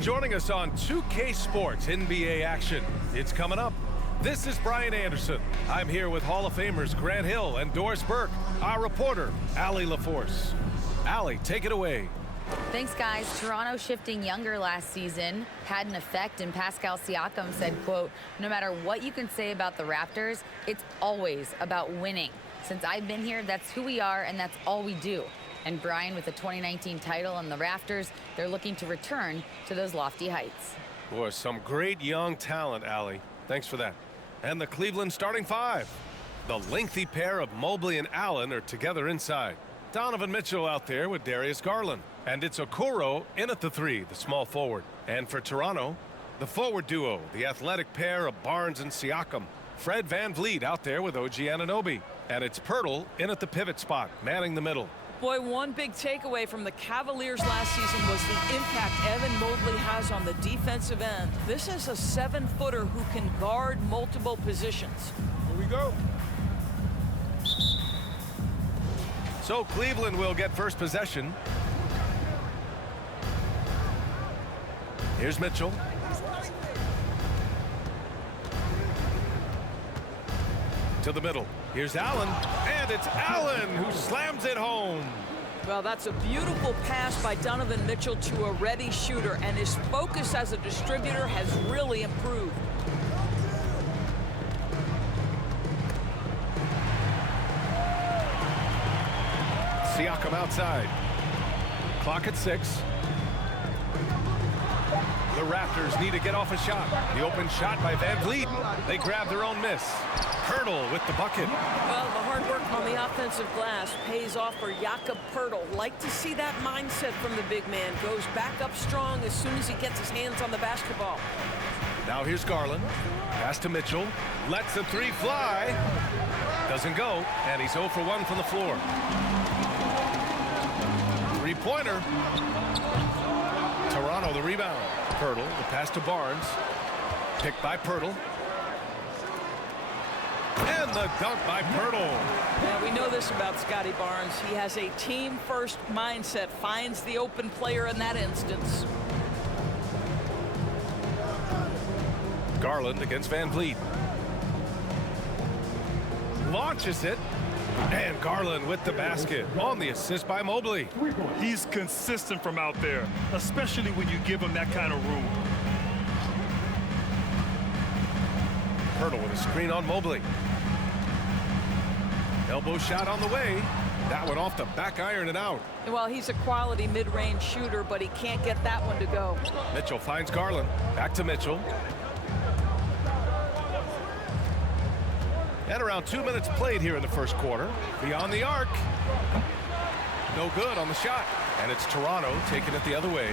joining us on 2K Sports NBA action. It's coming up. This is Brian Anderson. I'm here with Hall of Famers Grant Hill and Doris Burke, our reporter, Allie LaForce. Allie, take it away. Thanks, guys. Toronto shifting younger last season had an effect, and Pascal Siakam said, quote, "No matter what you can say about the Raptors, it's always about winning. Since I've been here, that's who we are, and that's all we do." And Brian, with the 2019 title and the Raptors, they're looking to return to those lofty heights. Boy, some great young talent, Allie. Thanks for that. And the Cleveland starting five. The lengthy pair of Mobley and Allen are together inside. Donovan Mitchell out there with Darius Garland. And it's Okoro in at the three, the small forward. And for Toronto, the forward duo, the athletic pair of Barnes and Siakam. Fred VanVleet out there with OG Anunoby. And it's Pirtle in at the pivot spot, manning the middle. Boy, one big takeaway from the Cavaliers last season was the impact Evan Mobley has on the defensive end. This is a 7-footer who can guard multiple positions. Here we go. So Cleveland will get first possession. Here's Mitchell. To the middle. Here's Allen, and it's Allen who slams it home. Well, that's a beautiful pass by Donovan Mitchell to a ready shooter, and his focus as a distributor has really improved. Siakam outside. Clock at 6. The Raptors need to get off a shot. The open shot by VanVleet. They grab their own miss. Pirtle with the bucket. Well, the hard work on the offensive glass pays off for Jakob Pirtle. Like to see that mindset from the big man. Goes back up strong as soon as he gets his hands on the basketball. Now here's Garland. Pass to Mitchell. Lets the three fly. Doesn't go, and he's 0 for 1 from the floor. Three-pointer. Toronto the rebound. Pirtle, the pass to Barnes. Picked by Pirtle. And the dunk by Pirtle. Yeah, we know this about Scotty Barnes. He has a team-first mindset. Finds the open player in that instance. Garland against VanVleet. Launches it. And Garland with the basket on the assist by Mobley. He's consistent from out there, especially when you give him that kind of room. Pirtle with a screen on Mobley. Elbow shot on the way. That one off the back iron and out. Well, he's a quality mid-range shooter, but he can't get that one to go. Mitchell finds Garland. Back to Mitchell. And around 2 minutes played here in the first quarter. Beyond the arc. No good on the shot. And it's Toronto taking it the other way.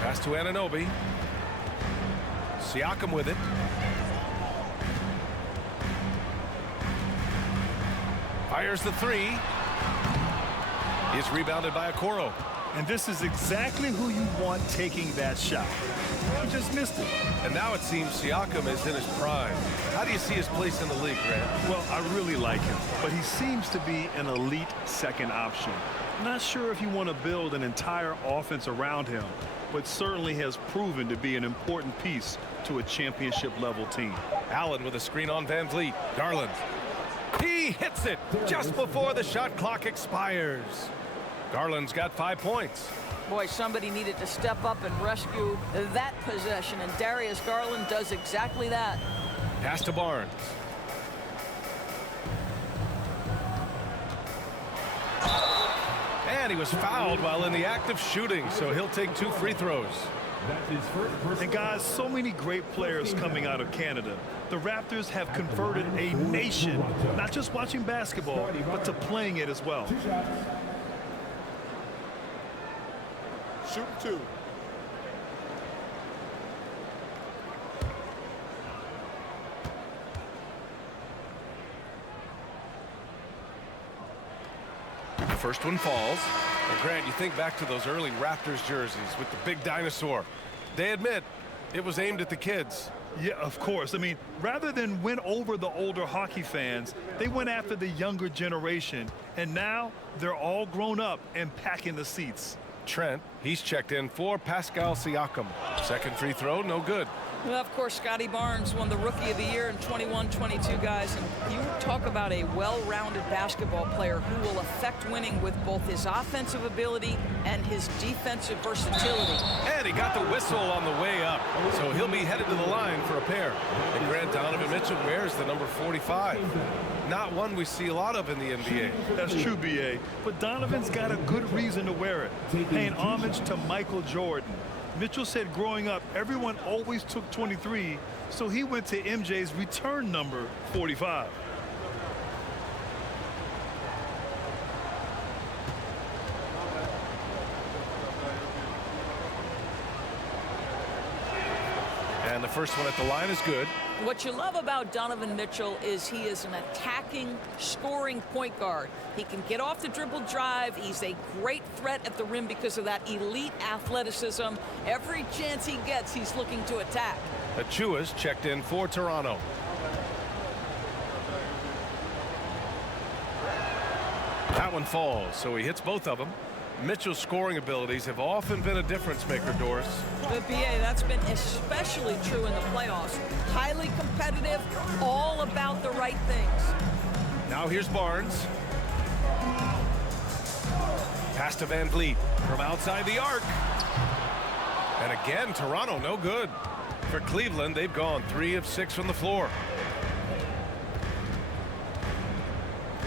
Pass to Anunoby. Siakam with it. Fires the three. Is rebounded by Okoro. And this is exactly who you want taking that shot. He just missed it. And now it seems Siakam is in his prime. How do you see his place in the league, Grant? Well, I really like him, but he seems to be an elite second option. Not sure if you want to build an entire offense around him, but certainly has proven to be an important piece to a championship-level team. Allen with a screen on VanVleet. Garland. He hits it just before the shot clock expires. Garland's got 5 points. Boy, somebody needed to step up and rescue that possession, and Darius Garland does exactly that. Pass to Barnes. And he was fouled while in the act of shooting, so he'll take 2 free throws. And guys, so many great players coming out of Canada. The Raptors have converted a nation, not just watching basketball, but to playing it as well. Shoot 2. The first one falls. And Grant, you think back to those early Raptors jerseys with the big dinosaur. They admit it was aimed at the kids. Yeah, of course. I mean, rather than win over the older hockey fans, they went after the younger generation. And now they're all grown up and packing the seats. Trent He's checked in for Pascal Siakam. Second free throw, no good. Well, of course, Scotty Barnes won the Rookie of the Year in 21-22, guys. And you talk about a well-rounded basketball player who will affect winning with both his offensive ability and his defensive versatility. And he got the whistle on the way up, so he'll be headed to the line for a pair. And Grant Donovan Mitchell wears the number 45. Not one we see a lot of in the NBA. That's true, B.A. But Donovan's got a good reason to wear it, paying homage to Michael Jordan. Mitchell said growing up, everyone always took 23, so he went to MJ's return number 45. And the first one at the line is good. What you love about Donovan Mitchell is he is an attacking, scoring point guard. He can get off the dribble drive. He's a great threat at the rim because of that elite athleticism. Every chance he gets, he's looking to attack. Achua's checked in for Toronto. That one falls, so he hits both of them. Mitchell's scoring abilities have often been a difference maker, Doris. But BA, that's been especially true in the playoffs. Highly competitive, all about the right things. Now here's Barnes. Pass to Van Vliet from outside the arc. And again, Toronto no good. For Cleveland, they've gone 3 of 6 from the floor.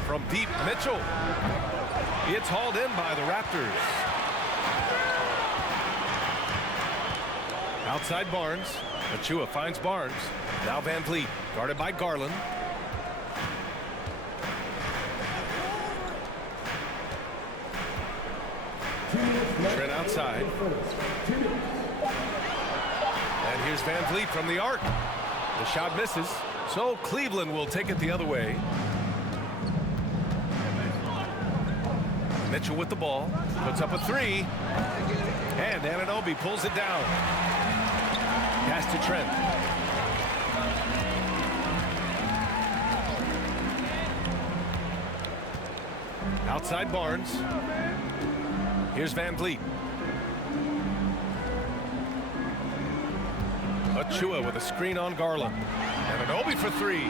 From deep, Mitchell. It's hauled in by the Raptors. Outside Barnes. Achua finds Barnes. Now Van Vliet, guarded by Garland. Trent outside. And here's Van Vliet from the arc. The shot misses, so Cleveland will take it the other way. Mitchell with the ball, puts up a 3, and Anunoby pulls it down. Pass to Trent. Outside Barnes. Here's Van Vliet. Achua with a screen on Garland. Anunoby for 3.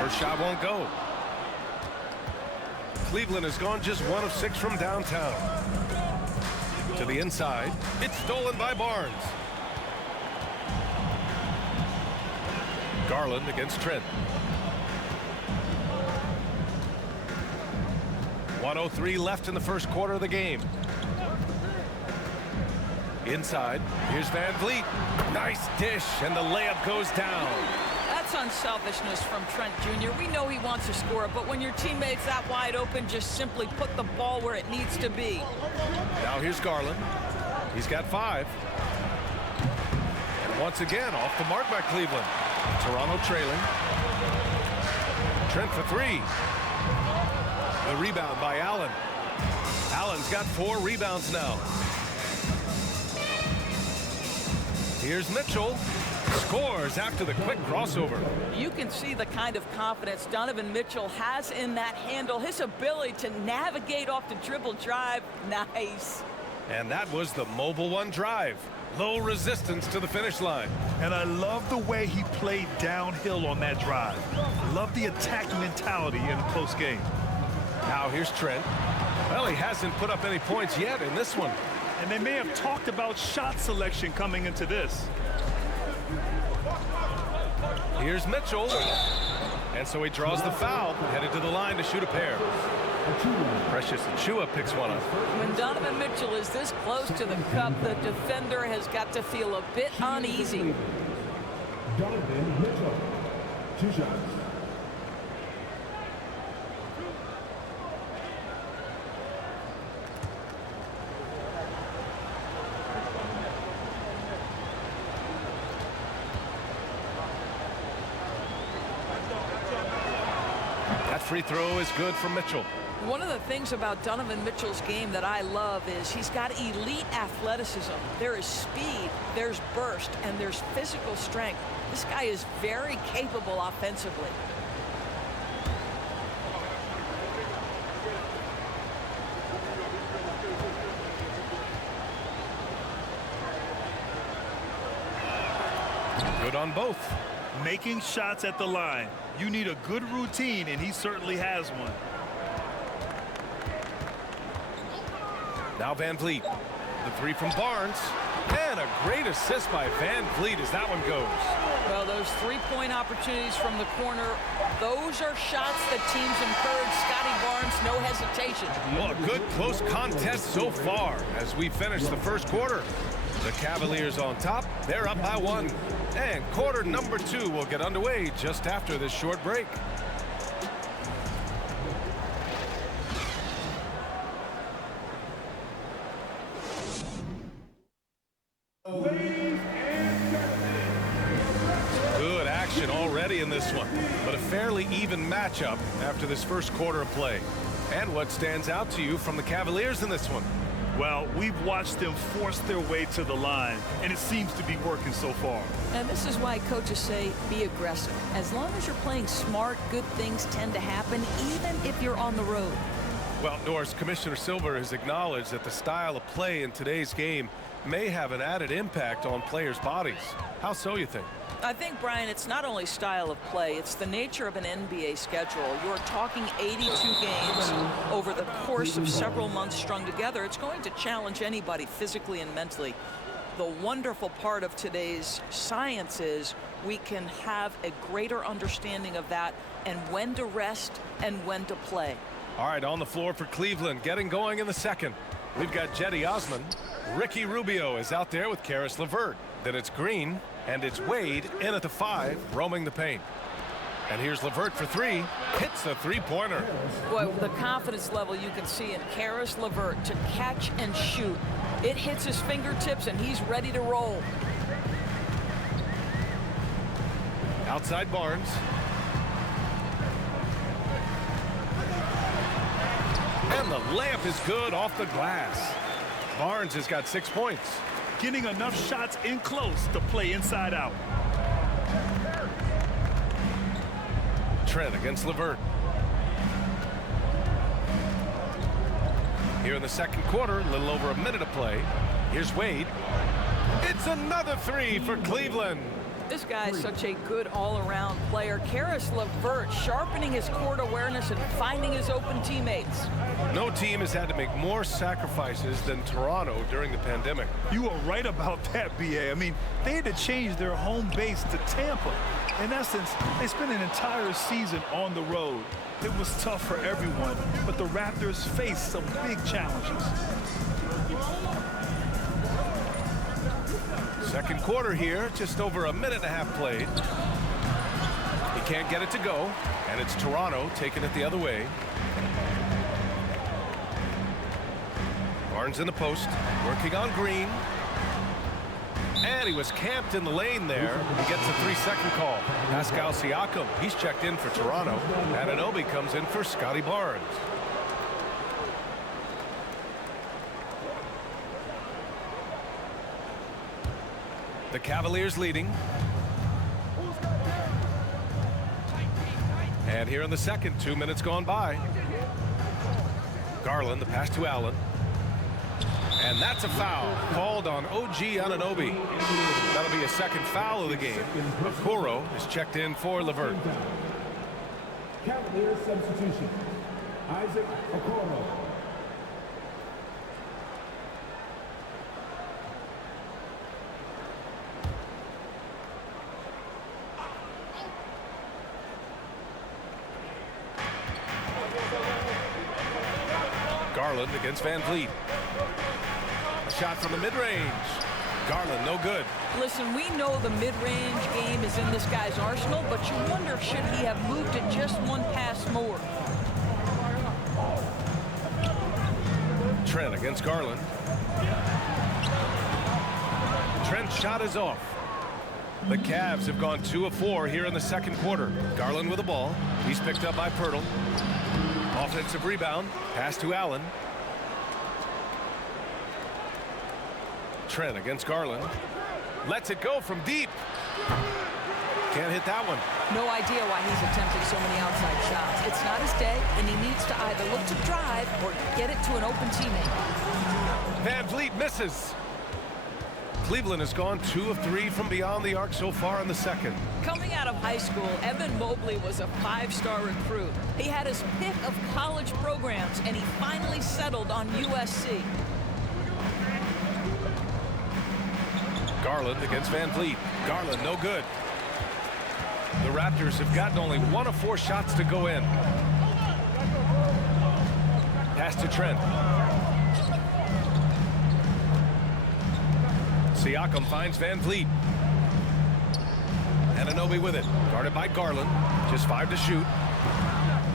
First shot won't go. Cleveland has gone just 1 of 6 from downtown. To the inside. It's stolen by Barnes. Garland against Trent. 1:03 left in the first quarter of the game. Inside. Here's Van Vliet. Nice dish, and the layup goes down. That's unselfishness from Trent Jr. We know he wants to score, but when your teammate's that wide open, just simply put the ball where it needs to be. Now here's Garland. He's got 5. And once again, off the mark by Cleveland. Toronto trailing. Trent for 3. The rebound by Allen. Allen's got 4 rebounds now. Here's Mitchell. Scores after the quick crossover. You can see the kind of confidence Donovan Mitchell has in that handle. His ability to navigate off the dribble drive. Nice. And that was the mobile 1 drive. Low resistance to the finish line. And I love the way he played downhill on that drive. Love the attack mentality in a close game. Now here's Trent. Well, he hasn't put up any points yet in this one. And they may have talked about shot selection coming into this. Here's Mitchell. And so he draws the foul, headed to the line to shoot a pair. Precious Achua picks one up. When Donovan Mitchell is this close to the cup, the defender has got to feel a bit uneasy. Donovan Mitchell. 2 shots. That free throw is good for Mitchell. One of the things about Donovan Mitchell's game that I love is he's got elite athleticism. There is speed, there's burst, and there's physical strength. This guy is very capable offensively. Good on both. Making shots at the line. You need a good routine, and he certainly has one. Now Van Vliet. The three from Barnes. And a great assist by Van Vliet as that one goes. Well, those three-point opportunities from the corner, those are shots that teams encourage. Scotty Barnes, no hesitation. Well, a good close contest so far as we finish the first quarter. The Cavaliers on top. They're up by 1. And quarter number 2 will get underway just after this short break. Good action already in this one, but a fairly even matchup after this first quarter of play. And what stands out to you from the Cavaliers in this one? Well, we've watched them force their way to the line, and it seems to be working so far. And this is why coaches say be aggressive. As long as you're playing smart, good things tend to happen, even if you're on the road. Well, Norris, Commissioner Silver has acknowledged that the style of play in today's game may have an added impact on players' bodies. How so, you think? I think, Brian, it's not only style of play, it's the nature of an NBA schedule. You're talking 82 games over the course of several months strung together. It's going to challenge anybody physically and mentally. The wonderful part of today's science is we can have a greater understanding of that and when to rest and when to play. All right, on the floor for Cleveland, getting going in the second. We've got Jetty Osman. Ricky Rubio is out there with Karis LeVert. Then it's Green, and it's Wade in at the 5, roaming the paint. And here's LeVert for 3. Hits a three-pointer. Boy, the confidence level you can see in Karis LeVert to catch and shoot. It hits his fingertips, and he's ready to roll. Outside Barnes. And the layup is good off the glass. Barnes has got 6 points. Getting enough shots in close to play inside out. Trent against LeVert. Here in the second quarter, a little over a minute of play. Here's Wade. It's another 3 for Cleveland. This guy is such a good all-around player. Karis LeVert sharpening his court awareness and finding his open teammates. No team has had to make more sacrifices than Toronto during the pandemic. You are right about that, B.A. I mean, they had to change their home base to Tampa. In essence, they spent an entire season on the road. It was tough for everyone, but the Raptors faced some big challenges. Second quarter here, just over a minute and a half played. He can't get it to go, and it's Toronto taking it the other way. Barnes in the post, working on Green. And he was camped in the lane there. He gets a 3-second call. Pascal Siakam, he's checked in for Toronto. Anunoby comes in for Scotty Barnes. The Cavaliers leading. And here in the second, 2 minutes gone by. Garland, the pass to Allen. And that's a foul called on OG Anunoby. That'll be a second foul of the game. Okoro is checked in for LeVert. Cavaliers substitution. Isaac Okoro. Garland against Van Vliet. A shot from the mid-range. Garland, no good. Listen, we know the mid-range game is in this guy's arsenal, but you wonder, should he have moved it just one pass more? Trent against Garland. Trent's shot is off. The Cavs have gone 2 of 4 here in the second quarter. Garland with the ball. He's picked up by Pirtle. Offensive rebound. Pass to Allen. Trent against Garland. Lets it go from deep. Can't hit that one. No idea why he's attempting so many outside shots. It's not his day, and he needs to either look to drive or get it to an open teammate. Van Vliet misses. Cleveland has gone 2 of 3 from beyond the arc so far in the second. Coming out of high school, Evan Mobley was a 5-star recruit. He had his pick of college programs, and he finally settled on USC. Garland against Van Vliet. Garland, no good. The Raptors have gotten only 1 of 4 shots to go in. Pass to Trent. Siakam finds Van Vliet. Anunoby with it. Guarded by Garland. Just 5 to shoot.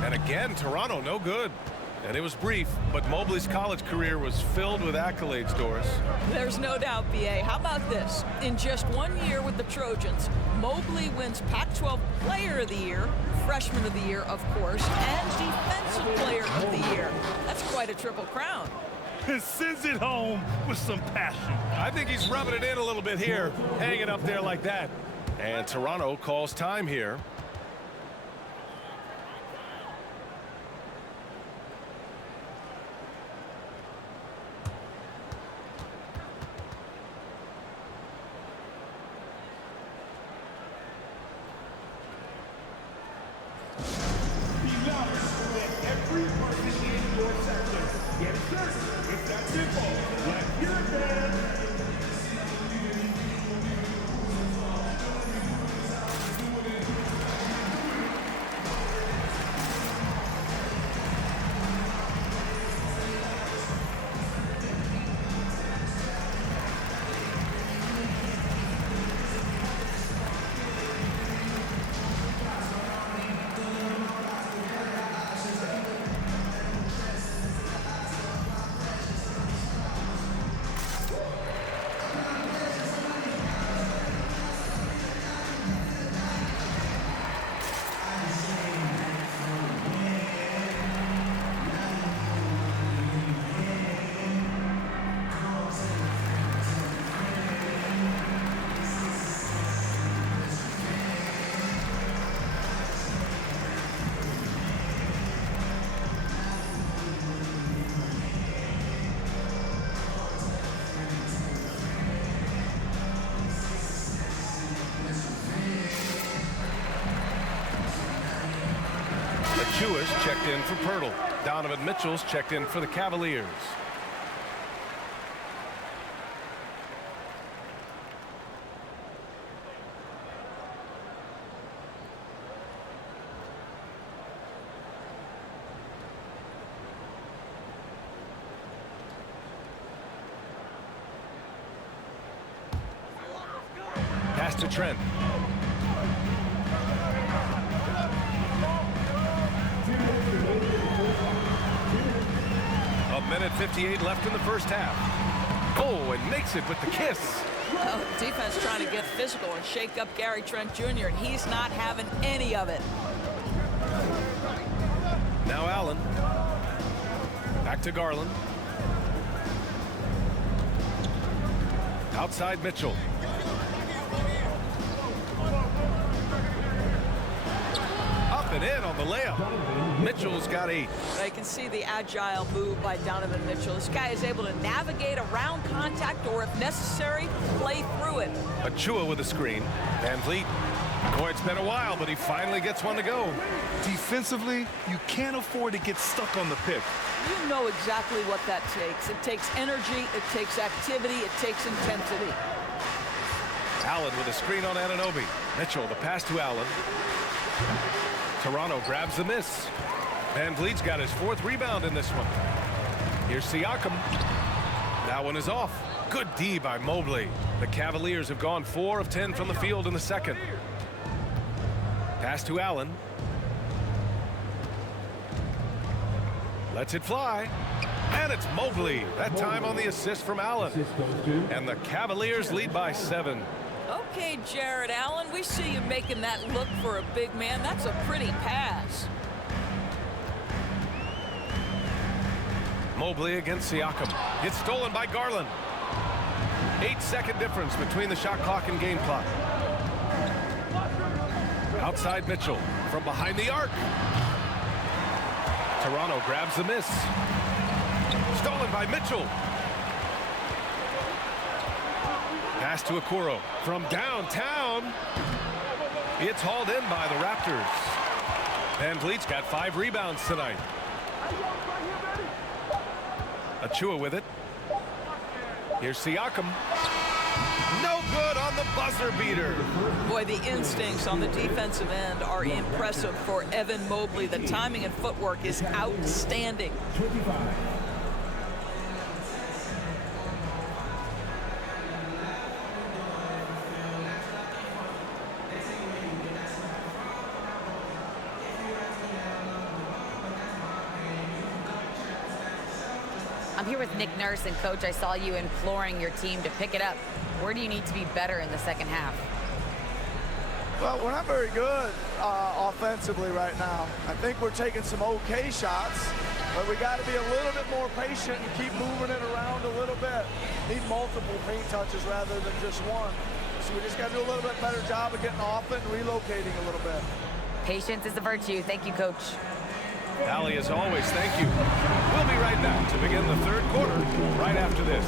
And again, Toronto, no good. And it was brief, but Mobley's college career was filled with accolades, Doris. There's no doubt, B.A. How about this? In just 1 year with the Trojans, Mobley wins Pac-12 Player of the Year, Freshman of the Year, of course, and Defensive Player of the Year. That's quite a triple crown. And sends it home with some passion. I think he's rubbing it in a little bit here, hanging up there like that. And Toronto calls time here. Chewis checked in for Pirtle. Donovan Mitchell's checked in for the Cavaliers. Pass to Trent. Minute 58 left in the first half. Oh, and makes it with the kiss. Well, defense trying to get physical and shake up Gary Trent Jr., and he's not having any of it. Now Allen. Back to Garland. Outside Mitchell. Up and in on the layup. Mitchell's got 8. I can see the agile move by Donovan Mitchell. This guy is able to navigate around contact or, if necessary, play through it. Achua with a screen. Van Vliet. Boy, it's been a while, but he finally gets one to go. Defensively, you can't afford to get stuck on the pick. You know exactly what that takes. It takes energy, it takes activity, it takes intensity. Allen with a screen on Anunoby. Mitchell, the pass to Allen. Toronto grabs the miss. Van Vliet's got his 4th rebound in this one. Here's Siakam. That one is off. Good D by Mobley. The Cavaliers have gone 4 of 10 from the field in the second. Pass to Allen. Lets it fly. And it's Mobley. That time on the assist from Allen. And the Cavaliers lead by 7. Okay, Jared Allen, we see you making that look for a big man. That's a pretty pass. Mobley against Siakam. It's stolen by Garland. 8-second difference between the shot clock and game clock. Outside Mitchell from behind the arc. Toronto grabs the miss. Stolen by Mitchell. Pass to Okoro from downtown. It's hauled in by the Raptors. Van Vliet's got 5 rebounds tonight. Achua with it. Here's Siakam. No good on the buzzer beater. Boy, the instincts on the defensive end are impressive for Evan Mobley. The timing and footwork is outstanding. 25. I'm here with Nick Nurse, and Coach, I saw you imploring your team to pick it up. Where do you need to be better in the second half? Well, we're not very good offensively right now. I think we're taking some okay shots, but we got to be a little bit more patient and keep moving it around a little bit. Need multiple paint touches rather than just one. So we just got to do a little bit better job of getting off it and relocating a little bit. Patience is a virtue. Thank you, Coach. Allie, as always, thank you. We'll be right back to begin the third quarter right after this.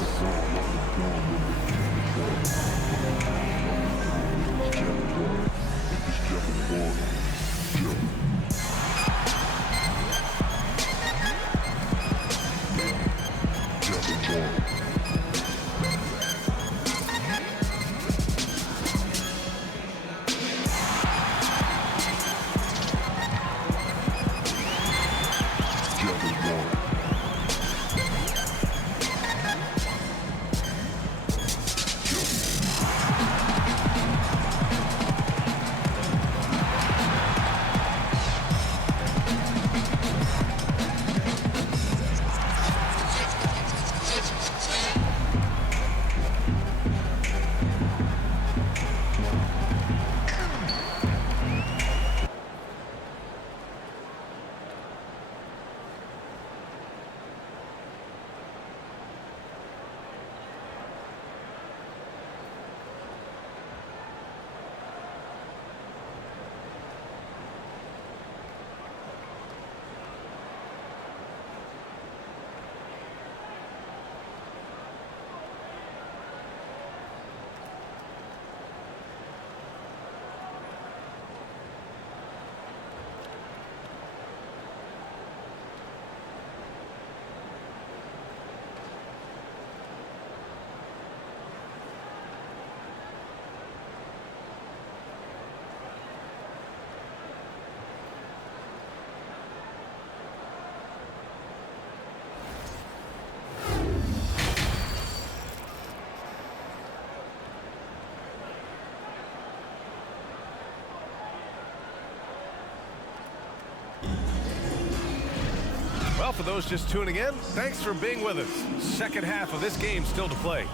Well, for those just tuning in, thanks for being with us. Second half of this game still to play.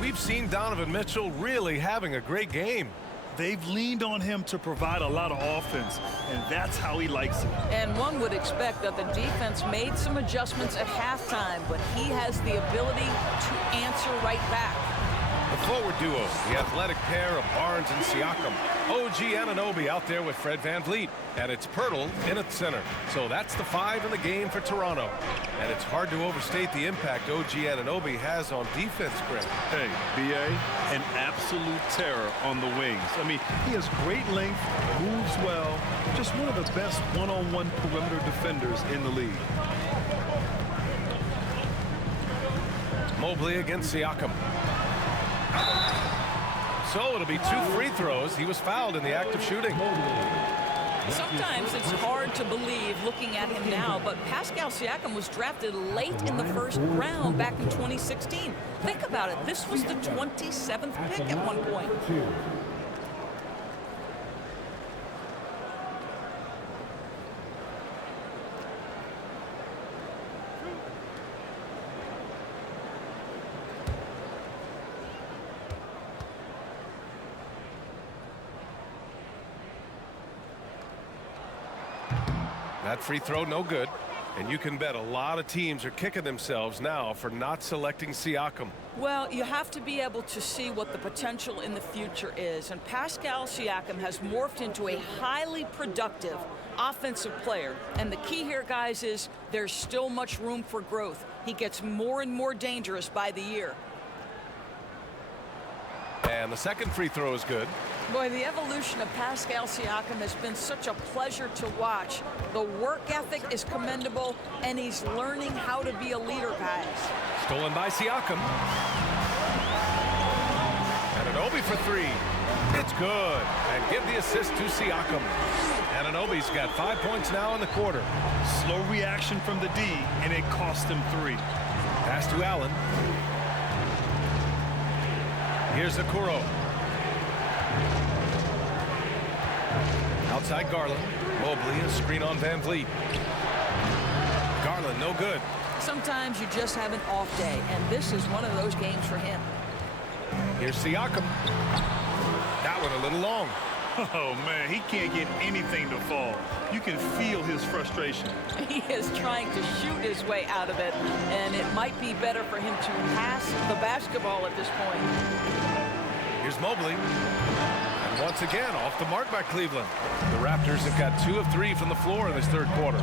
We've seen Donovan Mitchell really having a great game. They've leaned on him to provide a lot of offense, and that's how he likes it. And one would expect that the defense made some adjustments at halftime, but he has the ability to answer right back. The forward duo, the athletic pair of Barnes and Siakam. OG Anunoby out there with Fred VanVleet. And it's Pirtle in at center. So that's the 5 in the game for Toronto. And it's hard to overstate the impact OG Anunoby has on defense, Greg. Hey, B.A., an absolute terror on the wings. I mean, he has great length, moves well, just one of the best one-on-one perimeter defenders in the league. Mobley against Siakam. So it'll be 2 free throws. He was fouled in the act of shooting. Sometimes it's hard to believe looking at him now, but Pascal Siakam was drafted late in the first round back in 2016. Think about it. This was the 27th pick at one point. That free throw, no good. And you can bet a lot of teams are kicking themselves now for not selecting Siakam. Well, you have to be able to see what the potential in the future is. And Pascal Siakam has morphed into a highly productive offensive player. And the key here, guys, is there's still much room for growth. He gets more and more dangerous by the year. And the second free throw is good. Boy, the evolution of Pascal Siakam has been such a pleasure to watch. The work ethic is commendable, and he's learning how to be a leader, guys. Stolen by Siakam. Anunoby for three. It's good. And give the assist to Siakam. Anunoby's got 5 points now in the quarter. Slow reaction from the D, and it cost him 3. Pass to Allen. Here's Okoro. Outside Garland. Mobley, a screen on Van Vliet. Garland, no good. Sometimes you just have an off day, and this is one of those games for him. Here's Siakam. That one a little long. Oh, man, he can't get anything to fall. You can feel his frustration. He is trying to shoot his way out of it, and it might be better for him to pass the basketball at this point. Here's Mobley. And once again, off the mark by Cleveland. The Raptors have got 2 of 3 from the floor in this third quarter.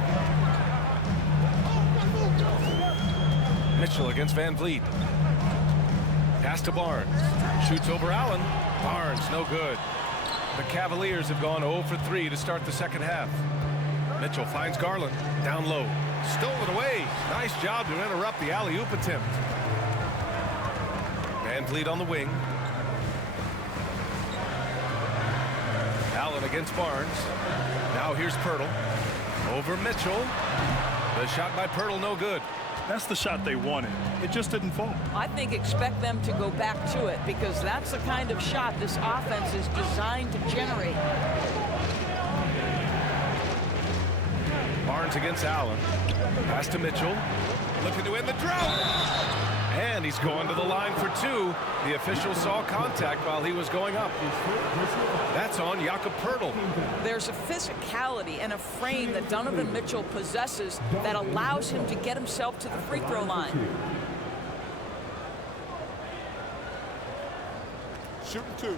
Mitchell against Van Vliet. Pass to Barnes. Shoots over Allen. Barnes, no good. The Cavaliers have gone 0 for 3 to start the second half. Mitchell finds Garland. Down low. Stolen away. Nice job to interrupt the alley-oop attempt. Van Vliet on the wing. Allen against Barnes. Now here's Pirtle. Over Mitchell. The shot by Pirtle, no good. That's the shot they wanted. It just didn't fall. I think expect them to go back to it, because that's the kind of shot this offense is designed to generate. Barnes against Allen. Pass to Mitchell. Looking to end the drought. And he's going to the line for 2. The official saw contact while he was going up. That's on Jakob Pirtle. There's a physicality and a frame that Donovan Mitchell possesses that allows him to get himself to the free throw line. Shooting 2.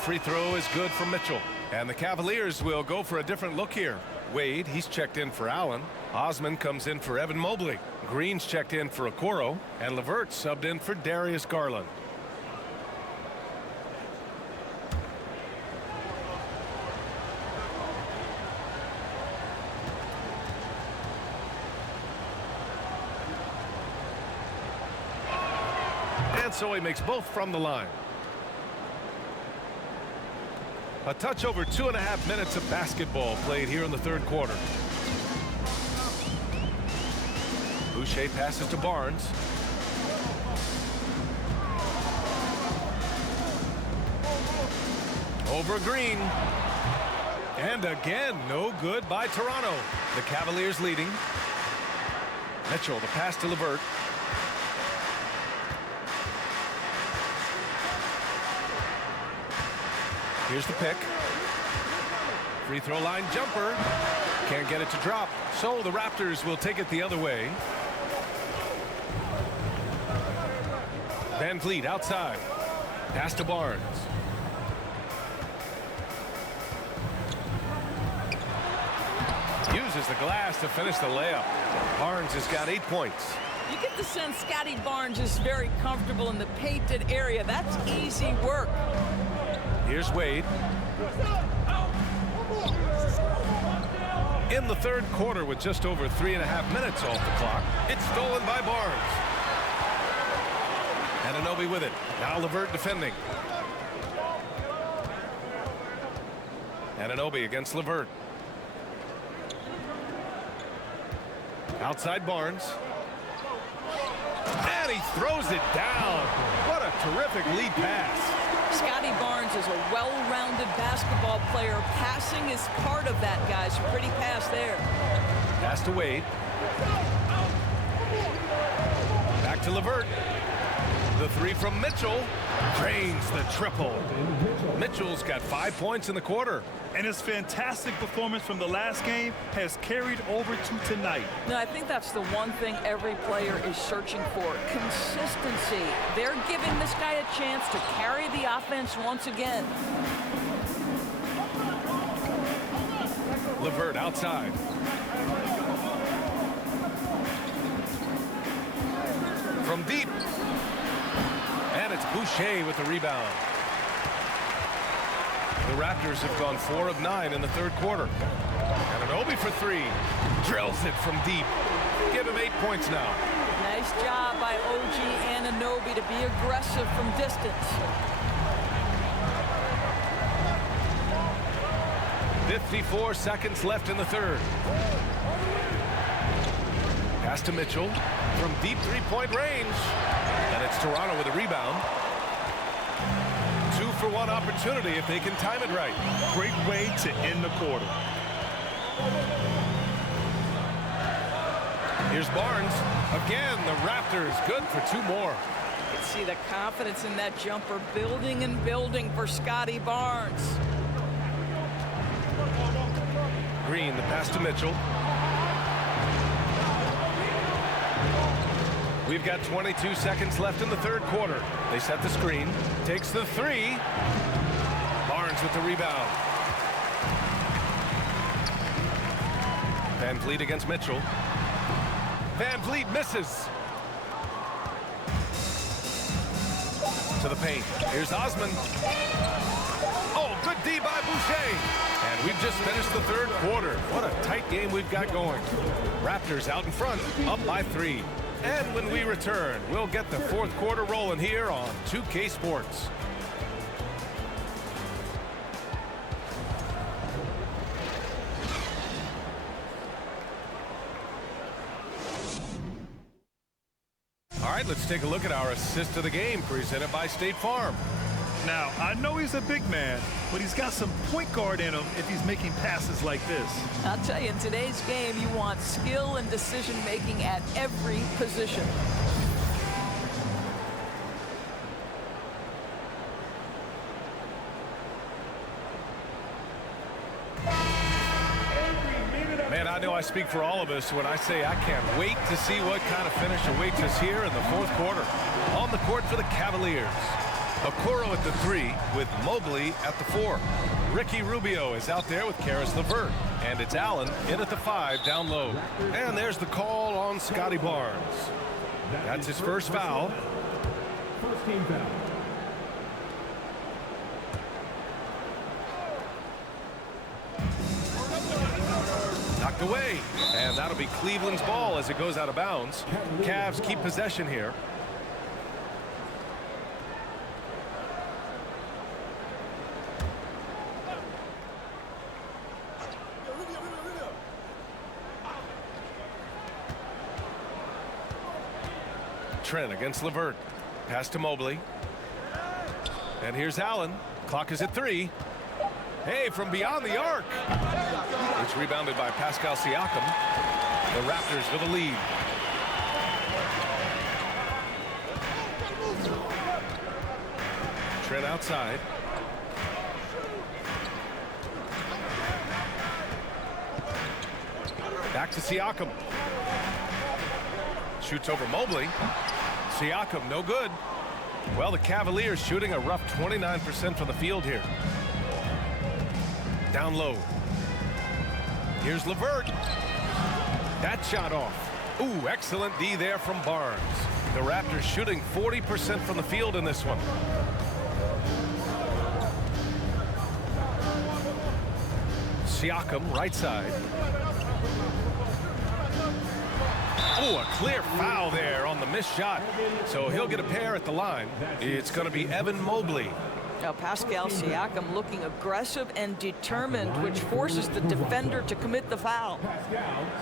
Free throw is good for Mitchell. And the Cavaliers will go for a different look here. Wade, he's checked in for Allen. Osman comes in for Evan Mobley. Green's checked in for Okoro. And LeVert subbed in for Darius Garland. And so he makes both from the line. A touch over 2.5 minutes of basketball played here in the third quarter. Boucher passes to Barnes. Over Green. And again, no good by Toronto. The Cavaliers leading. Mitchell, the pass to LeVert. Here's the pick. Free throw line jumper. Can't get it to drop. So the Raptors will take it the other way. Van Vliet outside. Pass to Barnes. Uses the glass to finish the layup. Barnes has got 8 points. You get the sense Scotty Barnes is very comfortable in the painted area. That's easy work. Here's Wade. In the third quarter with just over 3.5 minutes off the clock. It's stolen by Barnes. Anunoby with it. Now LeVert defending. Anunoby against LeVert. Outside Barnes. And he throws it down. What a terrific lead pass. Scotty Barnes is a well-rounded basketball player. Passing is part of that, guys. Pretty pass there. Pass to Wade. Back to LeVert. The three from Mitchell. Drains the triple. Mitchell's got 5 points in the quarter. And his fantastic performance from the last game has carried over to tonight. No, I think that's the one thing every player is searching for. Consistency. They're giving this guy a chance to carry the offense once again. LeVert outside. From deep. And it's Boucher with the rebound. The Raptors have gone 4 of 9 in the third quarter. Anunoby for 3. Drills it from deep. Give him 8 points now. Nice job by OG Anunoby to be aggressive from distance. 54 seconds left in the third. Pass to Mitchell from deep three-point range. And it's Toronto with a rebound. 2-for-1 opportunity if they can time it right. Great way to end the quarter. Here's Barnes. Again, the Raptors good for 2 more. You can see the confidence in that jumper building and building for Scotty Barnes. Green, the pass to Mitchell. We've got 22 seconds left in the third quarter. They set the screen. Takes the 3. Barnes with the rebound. Van Vliet against Mitchell. Van Vliet misses. To the paint. Here's Osman. Oh, good D by Boucher. And we've just finished the third quarter. What a tight game we've got going. Raptors out in front, up by 3. And when we return, we'll get the fourth quarter rolling here on 2K Sports. All right, let's take a look at our assist of the game presented by State Farm. Now, I know he's a big man, but he's got some point guard in him if he's making passes like this. I'll tell you, in today's game, you want skill and decision-making at every position. Man, I know I speak for all of us when I say I can't wait to see what kind of finish awaits us here in the fourth quarter. On the court for the Cavaliers. Okoro at the 3 with Mobley at the 4. Ricky Rubio is out there with Karis LeVert. And it's Allen in at the 5 down low. And there's the call on Scotty Barnes. That's his first foul. First team foul. Knocked away. And that'll be Cleveland's ball as it goes out of bounds. Cavs keep possession here. Trent against LeVert. Pass to Mobley. And here's Allen. Clock is at 3. Hey, from beyond the arc. It's rebounded by Pascal Siakam. The Raptors with a lead. Trent outside. Back to Siakam. Shoots over Mobley. Siakam, no good. Well, the Cavaliers shooting a rough 29% from the field here. Down low. Here's LeVert. That shot off. Ooh, excellent D there from Barnes. The Raptors shooting 40% from the field in this one. Siakam, right side. Oh, a clear foul there on the missed shot. So he'll get a pair at the line. It's going to be Evan Mobley. Now Pascal Siakam looking aggressive and determined, which forces the defender to commit the foul.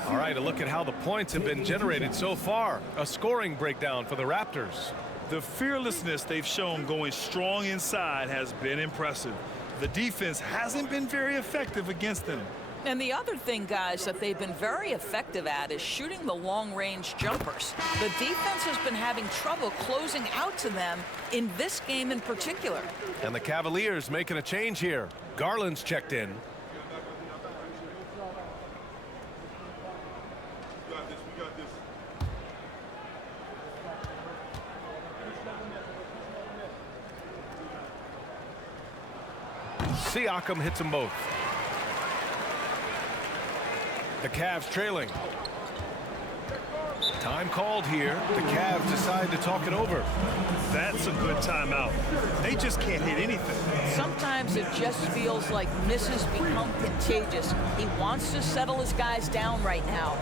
All right, a look at how the points have been generated so far. A scoring breakdown for the Raptors. The fearlessness they've shown going strong inside has been impressive. The defense hasn't been very effective against them. And the other thing, guys, that they've been very effective at is shooting the long-range jumpers. The defense has been having trouble closing out to them in this game in particular. And the Cavaliers making a change here. Garland's checked in. Siakam hits them both. The Cavs trailing. Time called here. The Cavs decide to talk it over. That's a good timeout. They just can't hit anything. Sometimes it just feels like misses become contagious. He wants to settle his guys down right now.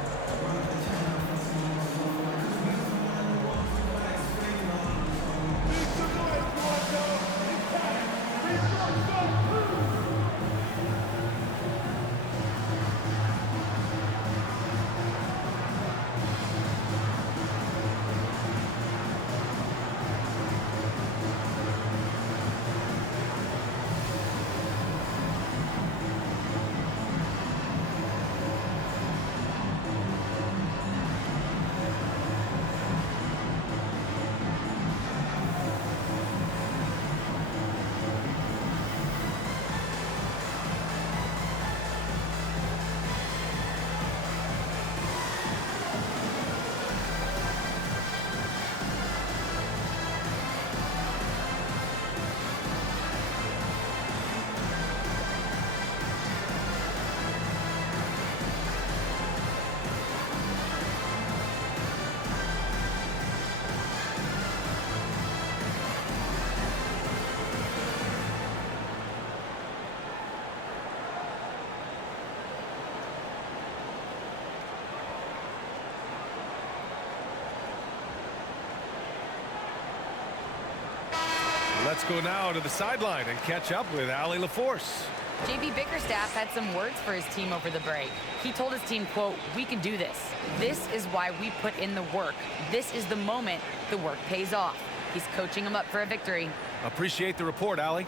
Let's go now to the sideline and catch up with Allie LaForce. JB Bickerstaff had some words for his team over the break. He told his team, quote, "We can do this. This is why we put in the work. This is the moment the work pays off." He's coaching them up for a victory. Appreciate the report, Allie.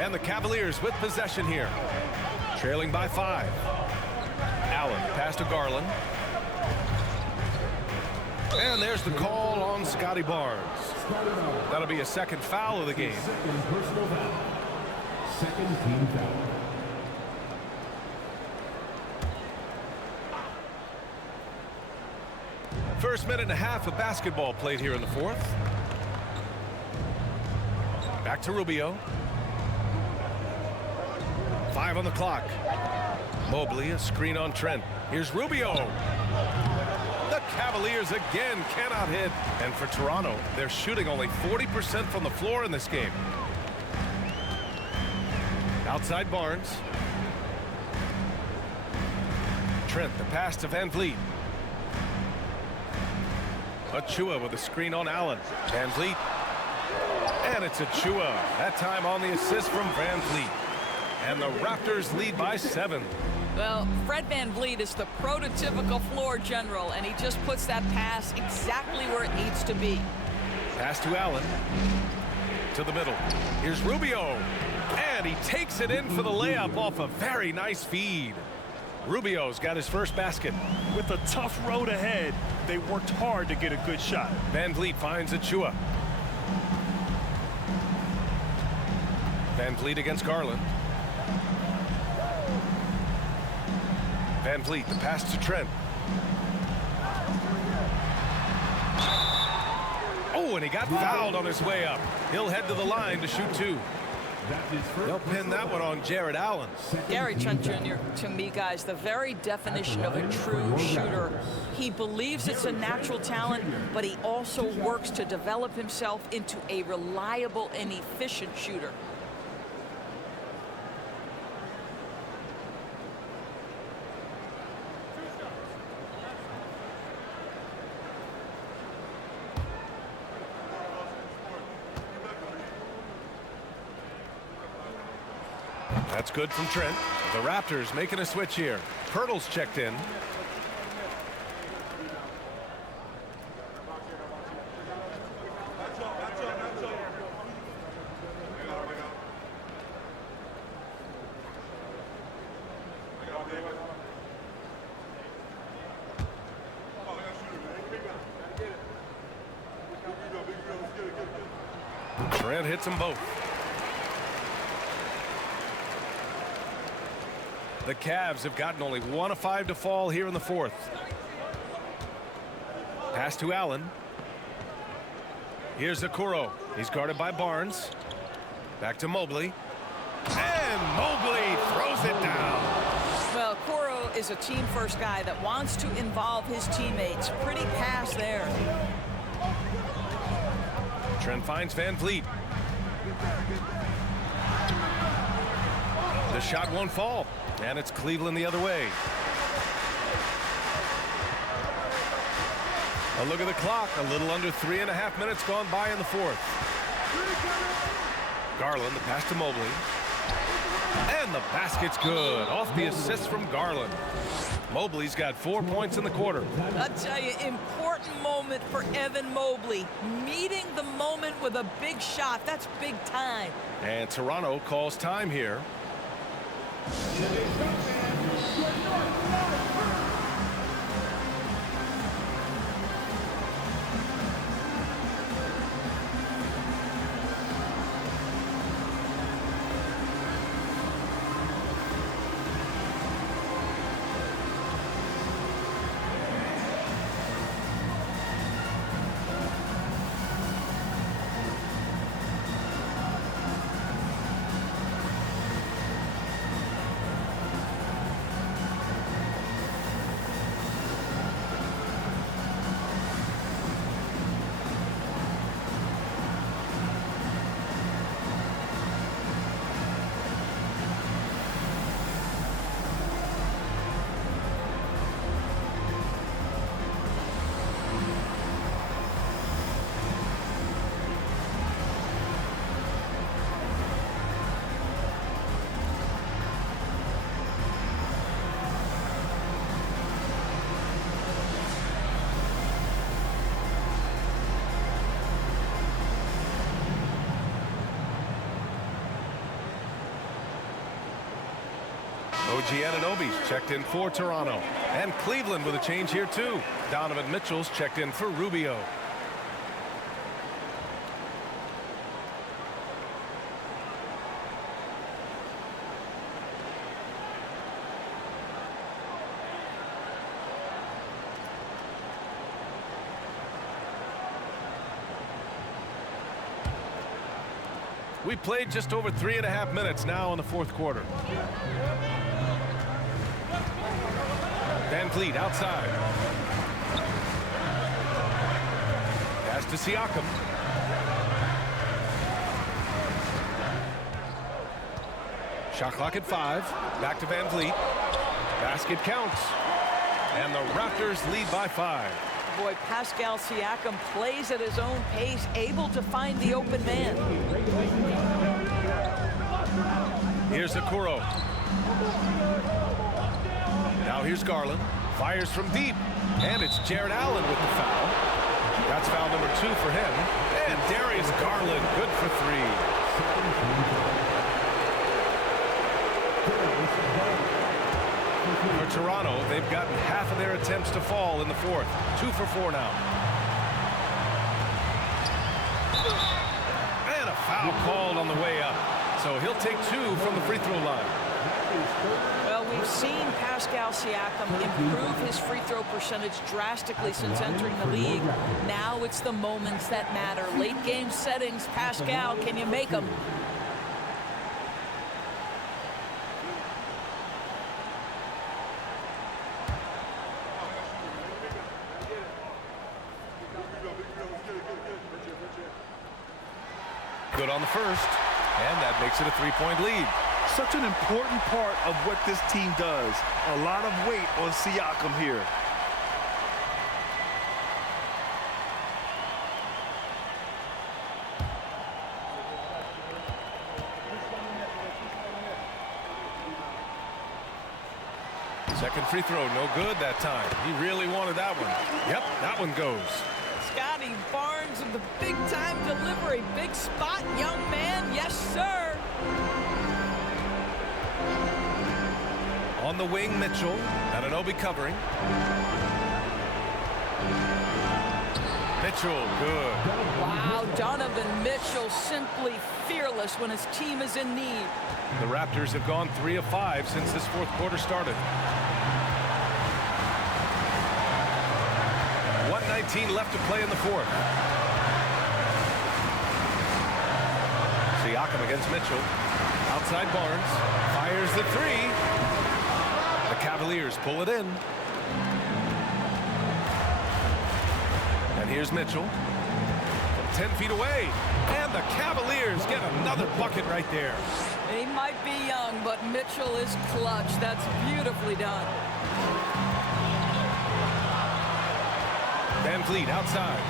And the Cavaliers with possession here. Trailing by 5. Allen pass to Garland. And there's the call on Scotty Barnes. That'll be a second foul of the game. Second personal foul. Second team foul. First minute and a half of basketball played here in the fourth. Back to Rubio. 5 on the clock. Mobley, a screen on Trent. Here's Rubio. The Cavaliers again cannot hit. And for Toronto, they're shooting only 40% from the floor in this game. Outside Barnes. Trent, the pass to Van Vliet. Achua with a screen on Allen. Van Vliet. And it's Achua. That time on the assist from Van Vliet. And the Raptors lead by 7. Well, Fred VanVleet is the prototypical floor general, and he just puts that pass exactly where it needs to be. Pass to Allen. To the middle. Here's Rubio. And he takes it in for the layup off a very nice feed. Rubio's got his first basket. With a tough road ahead, they worked hard to get a good shot. Van Vliet finds Achua. Van Vliet against Garland. Van Vliet, the pass to Trent. Oh, and he got fouled on his way up. He'll head to the line to shoot 2. They'll pin that one on Jared Allen. Gary Trent Jr., to me, guys, the very definition of a true shooter. He believes it's a natural talent, but he also works to develop himself into a reliable and efficient shooter. That's good from Trent. The Raptors making a switch here. Pirtle's checked in. Trent hits them both. The Cavs have gotten only 1 of 5 to fall here in the fourth. Pass to Allen. Here's Okoro. He's guarded by Barnes. Back to Mobley. And Mobley throws it down. Well, Okoro is a team-first guy that wants to involve his teammates. Pretty pass there. Trent finds Van Vliet. The shot won't fall. And it's Cleveland the other way. A look at the clock. A little under 3.5 minutes gone by in the fourth. Garland, the pass to Mobley. And the basket's good. Off the assist from Garland. Mobley's got 4 points in the quarter. I'll tell you, important moment for Evan Mobley. Meeting the moment with a big shot. That's big time. And Toronto calls time here. OG Anunoby's checked in for Toronto. And Cleveland with a change here too. Donovan Mitchell's checked in for Rubio. We played just over 3.5 minutes now in the fourth quarter. Van Vliet outside. Pass to Siakam. Shot clock at 5. Back to Van Vliet. Basket counts. And the Raptors lead by 5. Boy, Pascal Siakam plays at his own pace, able to find the open man. Here's Okoro. Now here's Garland. Fires from deep. And it's Jared Allen with the foul. That's foul number 2 for him. And Darius Garland, good for 3. For Toronto, they've gotten half of their attempts to fall in the fourth. 2 for 4 now. And a foul called on the way up. So he'll take 2 from the free throw line. Well, we've seen Pascal Siakam improve his free throw percentage drastically since entering the league. Now it's the moments that matter. Late game settings. Pascal, can you make them? Good on the first, and that makes it a 3-point lead. Such an important part of what this team does. A lot of weight on Siakam here. Second free throw, no good that time. He really wanted that one. Yep, that one goes. Scotty Barnes with the big-time delivery. Big spot, young man. Yes, sir. On the wing, Mitchell. Anunoby covering. Mitchell, good. Wow, Donovan Mitchell simply fearless when his team is in need. The Raptors have gone 3 of 5 since this fourth quarter started. 1:19 left to play in the fourth. Siakam against Mitchell. Outside Barnes. Fires the three. The Cavaliers pull it in. And here's Mitchell. 10 feet away. And the Cavaliers get another bucket right there. He might be young, but Mitchell is clutch. That's beautifully done. Van Vliet outside.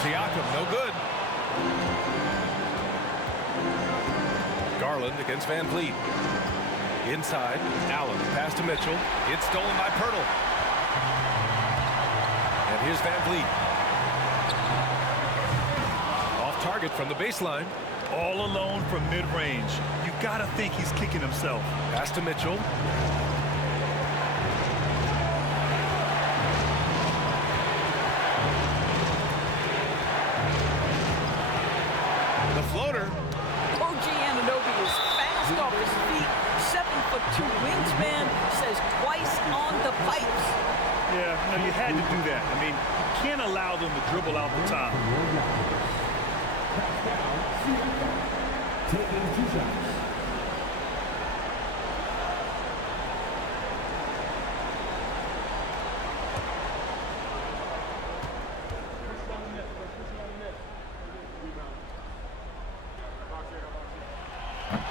Siakam, no good. Garland against Van Vliet. Inside, Allen, pass to Mitchell. It's stolen by Pirtle. And here's Van Vliet. Off target from the baseline. All alone from mid-range. You gotta think he's kicking himself. Pass to Mitchell. The floater. OG Anunoby is fast off his feet. 7'2" wingspan, says twice on the pipes. Yeah, no, you had to do that. I mean, you can't allow them to dribble out the top. Taking 2 shots.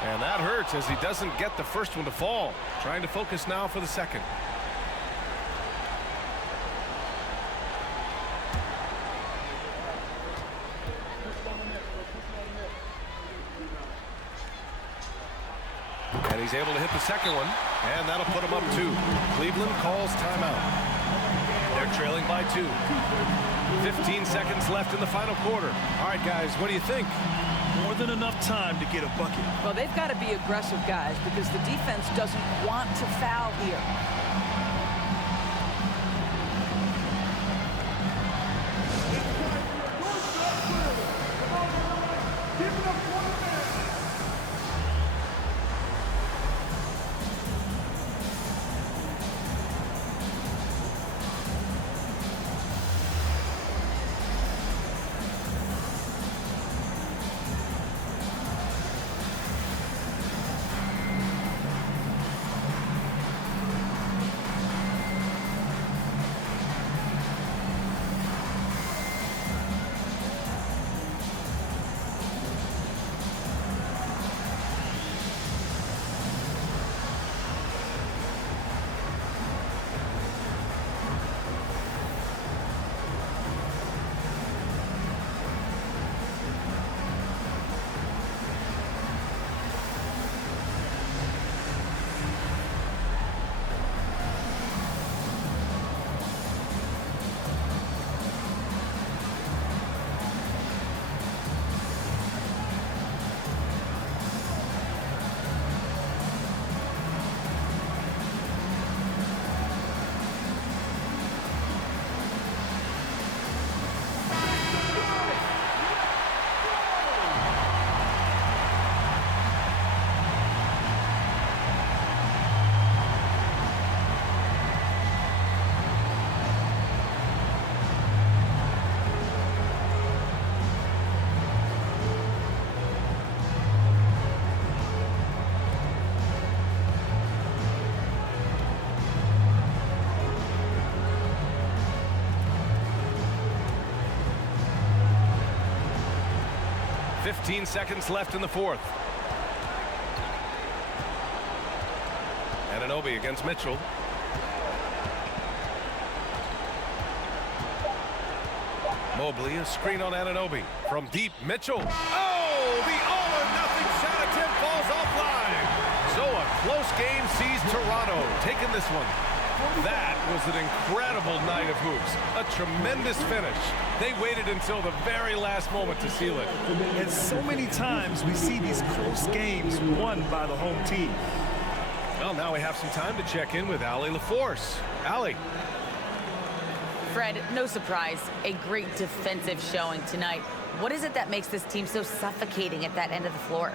And that hurts as he doesn't get the first one to fall. Trying to focus now for the second. And he's able to hit the second one, and that'll put him up 2. Cleveland calls timeout. They're trailing by 2. 15 seconds left in the final quarter. All right, guys, what do you think? More than enough time to get a bucket. Well, they've got to be aggressive, guys, because the defense doesn't want to foul here. Fifteen seconds left in the fourth. Anunoby against Mitchell. Mobley, a screen on Anunoby. From deep, Mitchell. Oh, the all-or-nothing shot attempt falls offline. So a close game sees Toronto taking this one. That was an incredible night of hoops. A tremendous finish. They waited until the very last moment to seal it. And so many times we see these close games won by the home team. Well, now we have some time to check in with Allie LaForce. Allie. Fred, no surprise, a great defensive showing tonight. What is it that makes this team so suffocating at that end of the floor?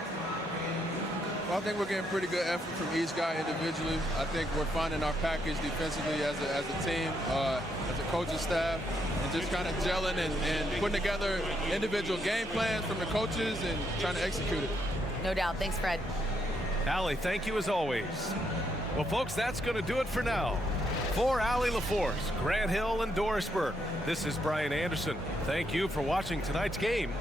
Well, I think we're getting pretty good effort from each guy individually. I think we're finding our package defensively as a team, as a coaching staff, and just kind of gelling and putting together individual game plans from the coaches and trying to execute it. No doubt. Thanks, Fred. Allie, thank you as always. Well, folks, that's going to do it for now. For Allie LaForce, Grant Hill, and Doris Burke, this is Brian Anderson. Thank you for watching tonight's game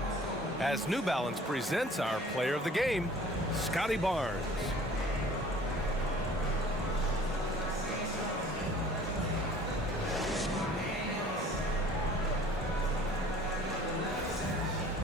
as New Balance presents our player of the game, Scotty Barnes.